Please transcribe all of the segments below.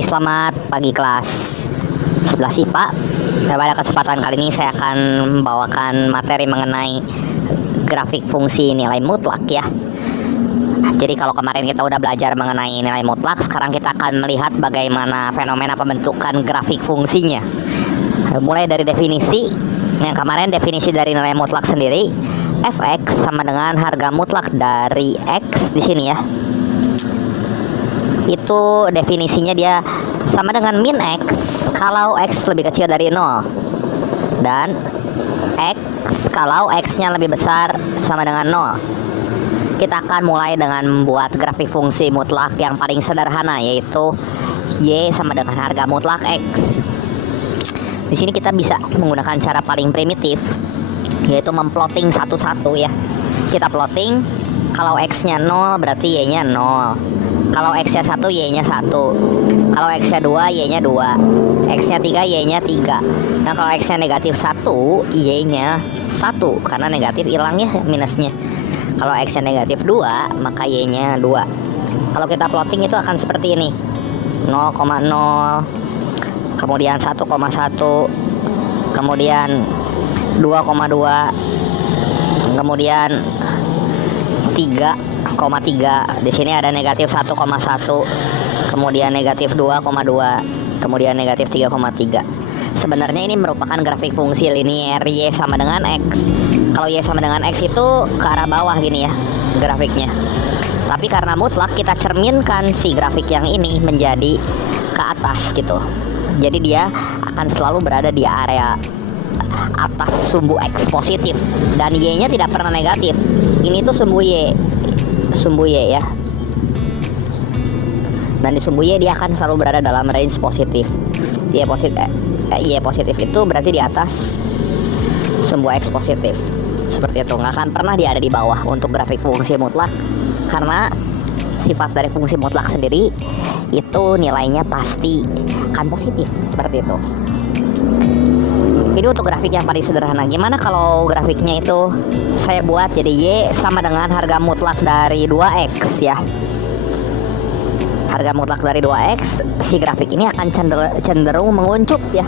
Selamat pagi kelas 11 IPA. Pada kesempatan kali ini saya akan membawakan materi mengenai grafik fungsi nilai mutlak ya. Jadi kalau kemarin kita udah belajar mengenai nilai mutlak, sekarang kita akan melihat bagaimana fenomena pembentukan grafik fungsinya. Mulai dari definisi. Yang kemarin definisi dari nilai mutlak sendiri, fx sama dengan harga mutlak dari x di sini ya. Itu definisinya dia sama dengan min x kalau x lebih kecil dari 0 dan x kalau x nya lebih besar sama dengan 0. Kita akan mulai dengan membuat grafik fungsi mutlak yang paling sederhana, yaitu y sama dengan harga mutlak x. Di sini kita bisa menggunakan cara paling primitif, yaitu memplotting satu-satu ya. Kita plotting, kalau x nya 0 berarti y nya 0. Kalau x nya 1, y nya 1. Kalau x nya 2, y nya 2. X nya 3, y nya 3. Nah kalau x nya negatif 1, y nya 1. Karena negatif hilang ya minusnya. Kalau x nya negatif 2, maka y nya 2. Kalau kita plotting itu akan seperti ini, 0,0, kemudian 1,1, kemudian 2,2, kemudian 3,3. Di sini ada negatif 1,1, kemudian negatif 2,2, kemudian negatif 3,3. Sebenarnya ini merupakan grafik fungsi linier y sama dengan x. Kalau y sama dengan x itu ke arah bawah gini ya grafiknya. Tapi karena mutlak, kita cerminkan si grafik yang ini menjadi ke atas gitu. Jadi dia akan selalu berada di area atas sumbu x positif, dan y nya tidak pernah negatif. Ini tuh sumbu y ya, dan di sumbu y dia akan selalu berada dalam range positif. Y positif itu berarti di atas sumbu x positif, seperti itu. Nggak akan pernah dia ada di bawah untuk grafik fungsi mutlak, karena sifat dari fungsi mutlak sendiri itu nilainya pasti akan positif, seperti itu. Ini untuk grafik yang paling sederhana. Gimana kalau grafiknya itu saya buat jadi y sama dengan harga mutlak dari 2x ya. Harga mutlak dari 2x, si grafik ini akan cenderung menguncup ya.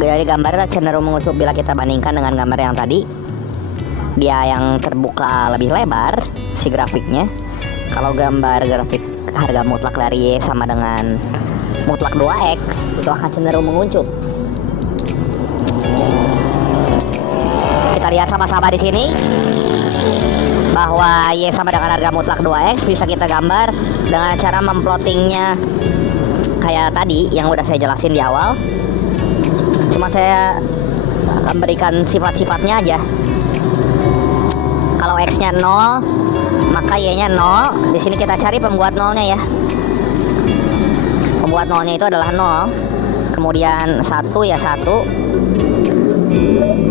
Dari gambarnya cenderung menguncup bila kita bandingkan dengan gambar yang tadi. Dia yang terbuka lebih lebar si grafiknya. Kalau gambar grafik harga mutlak dari y sama dengan mutlak 2x, itu akan cenderung menguncup. Kita lihat sama-sama di sini bahwa y sama dengan harga mutlak 2x bisa kita gambar dengan cara memplottingnya kayak tadi yang udah saya jelasin di awal. Cuma saya memberikan sifat-sifatnya aja. Kalau x nya 0, maka y nya 0. Di sini kita cari pembuat 0-nya ya. Pembuat 0-nya itu adalah 0. Kemudian 1 ya 1.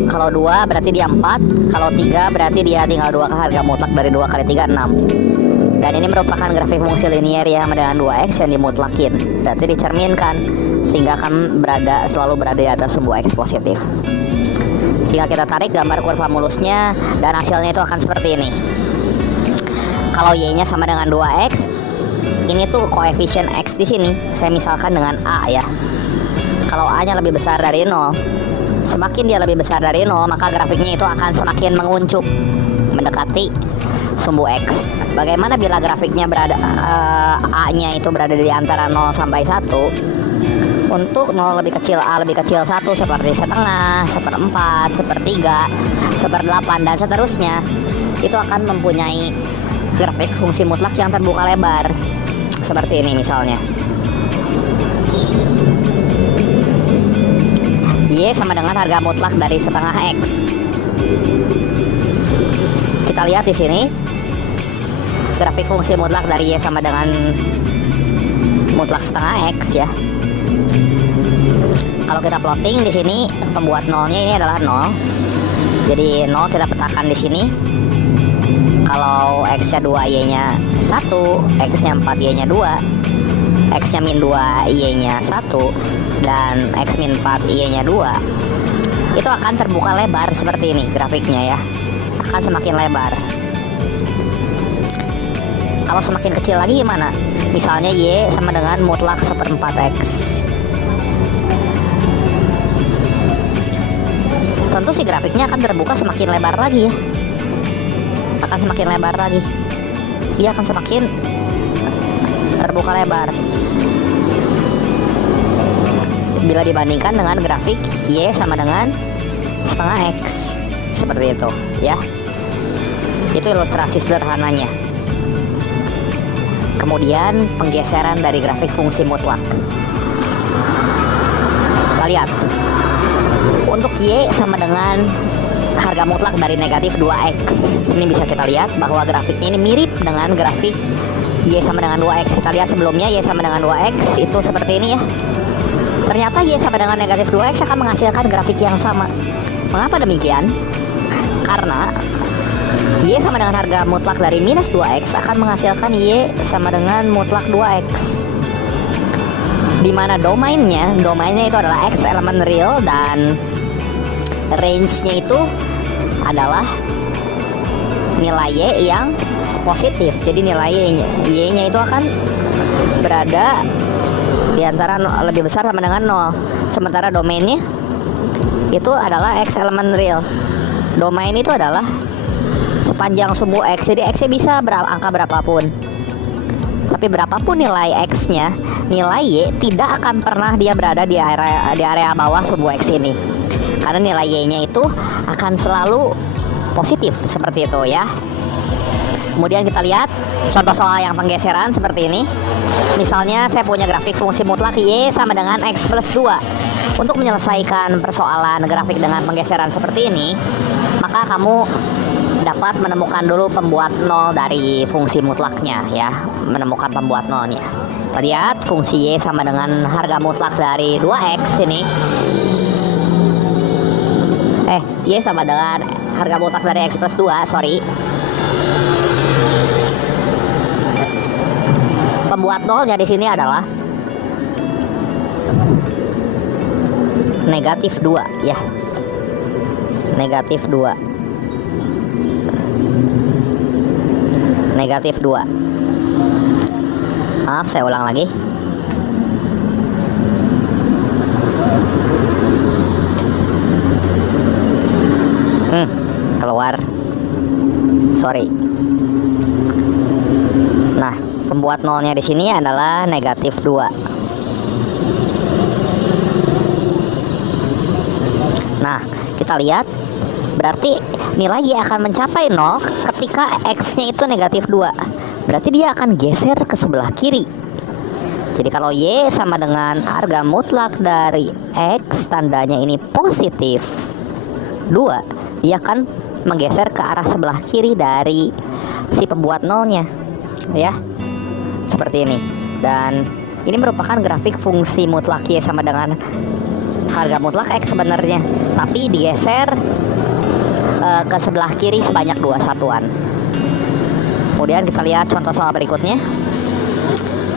Kalau 2 berarti dia 4. Kalau 3 berarti dia tinggal 2 ke harga mutlak dari 2 kali 3, 6. Dan ini merupakan grafik fungsi linier ya sama dengan 2x yang dimutlakin. Berarti dicerminkan sehingga akan selalu berada di atas sumbu x positif. Tinggal kita tarik gambar kurva mulusnya, dan hasilnya itu akan seperti ini. Kalau y nya sama dengan 2x, ini tuh koefisien x di sini saya misalkan dengan a ya. Kalau a nya lebih besar dari 0, semakin dia lebih besar dari 0, maka grafiknya itu akan semakin menguncup mendekati sumbu x. Bagaimana bila grafiknya berada a-nya itu berada di antara 0 sampai 1? Untuk 0 lebih kecil, a lebih kecil 1, seperti setengah, seperempat, sepertiga, seperdelapan, dan seterusnya, itu akan mempunyai grafik fungsi mutlak yang terbuka lebar. Seperti ini misalnya. Y sama dengan harga mutlak dari setengah x. Kita lihat di sini grafik fungsi mutlak dari y sama dengan mutlak setengah x ya. Kalau kita plotting di sini, pembuat 0-nya ini adalah 0. Jadi 0 kita petakan di sini. Kalau x-nya 2, y-nya 1, x-nya 4, y-nya 2, x-nya min 2, y-nya 1, dan x min 4, y-nya 2, itu akan terbuka lebar seperti ini grafiknya ya. Akan semakin lebar. Kalau semakin kecil lagi gimana? Misalnya Y sama dengan mutlak 1/4 X. Tentu si grafiknya akan terbuka semakin lebar lagi ya. Akan semakin lebar lagi. Dia akan semakin terbuka lebar bila dibandingkan dengan grafik Y sama dengan setengah X. Seperti itu ya. Itu ilustrasi sederhananya. Kemudian penggeseran dari grafik fungsi mutlak. Kita lihat. Untuk Y sama dengan harga mutlak dari negatif 2X. Ini bisa kita lihat bahwa grafiknya ini mirip dengan grafik Y sama dengan 2X. Kita lihat sebelumnya Y sama dengan 2X itu seperti ini ya. Ternyata Y sama dengan negatif 2X akan menghasilkan grafik yang sama. Mengapa demikian? Karena Y sama dengan harga mutlak dari minus 2X akan menghasilkan Y sama dengan mutlak 2X. Di mana domainnya itu adalah X elemen real dan range-nya itu adalah nilai Y yang positif. Jadi nilai Y-nya itu akan berada di antara lebih besar sama dengan 0. Sementara domainnya itu adalah X elemen real. Domain itu adalah sepanjang sumbu X. Jadi X-nya bisa angka berapapun. Tapi berapapun nilai X-nya, nilai Y tidak akan pernah dia berada di area bawah sumbu X ini. Karena nilai Y-nya itu akan selalu positif seperti itu ya. Kemudian kita lihat contoh soal yang penggeseran seperti ini. Misalnya saya punya grafik fungsi mutlak Y sama dengan X plus 2. Untuk menyelesaikan persoalan grafik dengan penggeseran seperti ini, maka kamu dapat menemukan dulu pembuat nol dari fungsi mutlaknya ya. Menemukan pembuat nolnya. Kita lihat fungsi Y sama dengan harga mutlak dari 2X ini. Y sama dengan harga mutlak dari X plus 2, sorry. Pembuat nolnya di sini adalah negatif 2 ya. Negatif 2. Negatif 2. Maaf, saya ulang lagi. Keluar. Sorry. Nah, pembuat nolnya di sini adalah negatif 2. Nah, kita lihat berarti nilai Y akan mencapai 0 ketika X-nya itu negatif 2. Berarti dia akan geser ke sebelah kiri. Jadi kalau Y sama dengan harga mutlak dari X, tandanya ini positif 2, dia akan menggeser ke arah sebelah kiri dari si pembuat nolnya ya. Seperti ini. Dan ini merupakan grafik fungsi mutlak Y sama dengan harga mutlak X sebenarnya, tapi digeser ke sebelah kiri sebanyak 2 satuan. Kemudian kita lihat contoh soal berikutnya.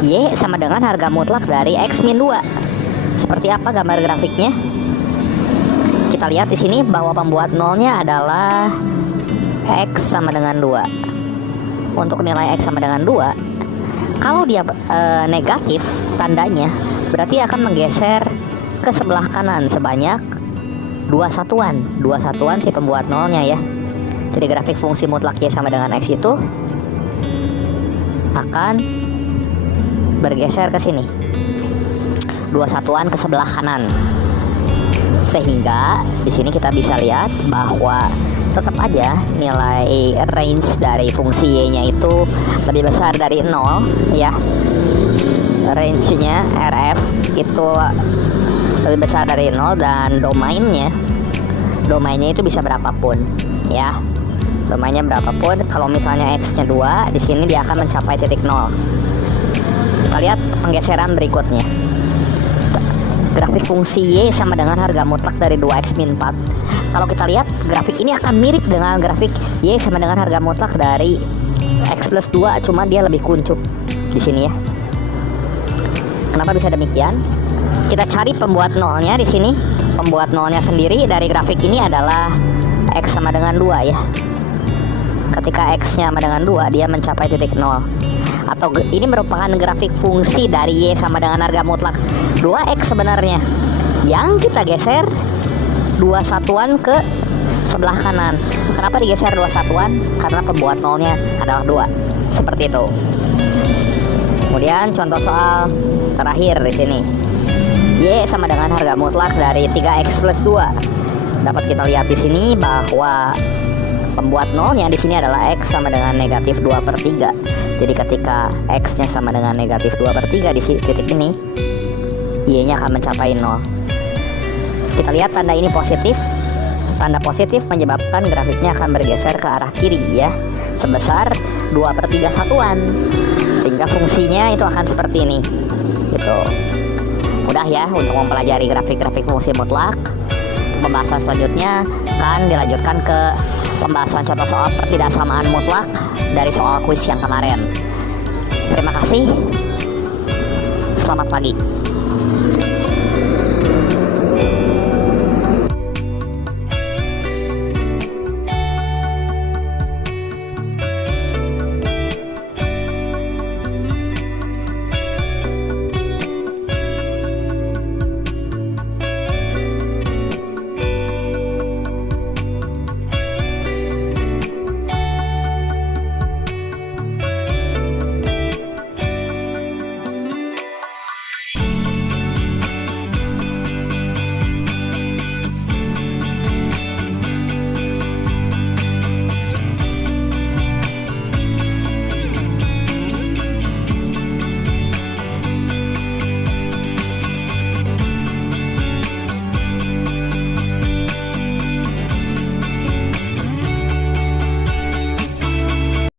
Y sama dengan harga mutlak dari X min 2. Seperti apa gambar grafiknya? Kita lihat di sini bahwa pembuat nolnya adalah X sama dengan 2. Untuk nilai X sama dengan 2, kalau dia negatif tandanya, berarti akan menggeser ke sebelah kanan sebanyak 2 satuan. 2 satuan si pembuat nolnya ya. Jadi grafik fungsi mutlak Y sama dengan X itu akan bergeser ke sini. 2 satuan ke sebelah kanan. Sehingga di sini kita bisa lihat bahwa tetap aja nilai range dari fungsi Y-nya itu lebih besar dari 0 ya. Range-nya RF itu lebih besar dari 0 dan domainnya itu bisa berapapun ya. Domainnya berapapun. Kalau misalnya X-nya 2, di sini dia akan mencapai titik 0. Kita lihat penggeseran berikutnya. Grafik fungsi Y sama dengan harga mutlak dari 2X min 4. Kalau kita lihat grafik ini akan mirip dengan grafik Y sama dengan harga mutlak dari X plus 2, cuma dia lebih kuncup di sini ya. Kenapa bisa demikian? Kita cari pembuat nolnya di sini. Pembuat nolnya sendiri dari grafik ini adalah X sama dengan 2 ya. ketika X-nya sama dengan 2, dia mencapai titik 0. Atau ini merupakan grafik fungsi dari Y sama dengan harga mutlak 2X sebenarnya, yang kita geser 2 satuan ke sebelah kanan. Kenapa digeser 2 satuan? Karena pembuat nolnya adalah 2. Seperti itu. Kemudian contoh soal terakhir di sini. Y sama dengan harga mutlak dari 3X plus 2. Dapat kita lihat di sini bahwa pembuat nolnya di sini adalah X sama dengan negatif 2/3. Jadi ketika X-nya sama dengan negatif 2/3 di titik ini, Y-nya akan mencapai 0. Kita lihat tanda ini positif. Tanda positif menyebabkan grafiknya akan bergeser ke arah kiri ya, sebesar 2/3 satuan. Sehingga fungsinya itu akan seperti ini. Gitu. Mudah ya untuk mempelajari grafik-grafik fungsi mutlak. Pembahasan selanjutnya akan dilanjutkan ke pembahasan contoh soal pertidaksamaan mutlak dari soal kuis yang kemarin. Terima kasih. Selamat pagi.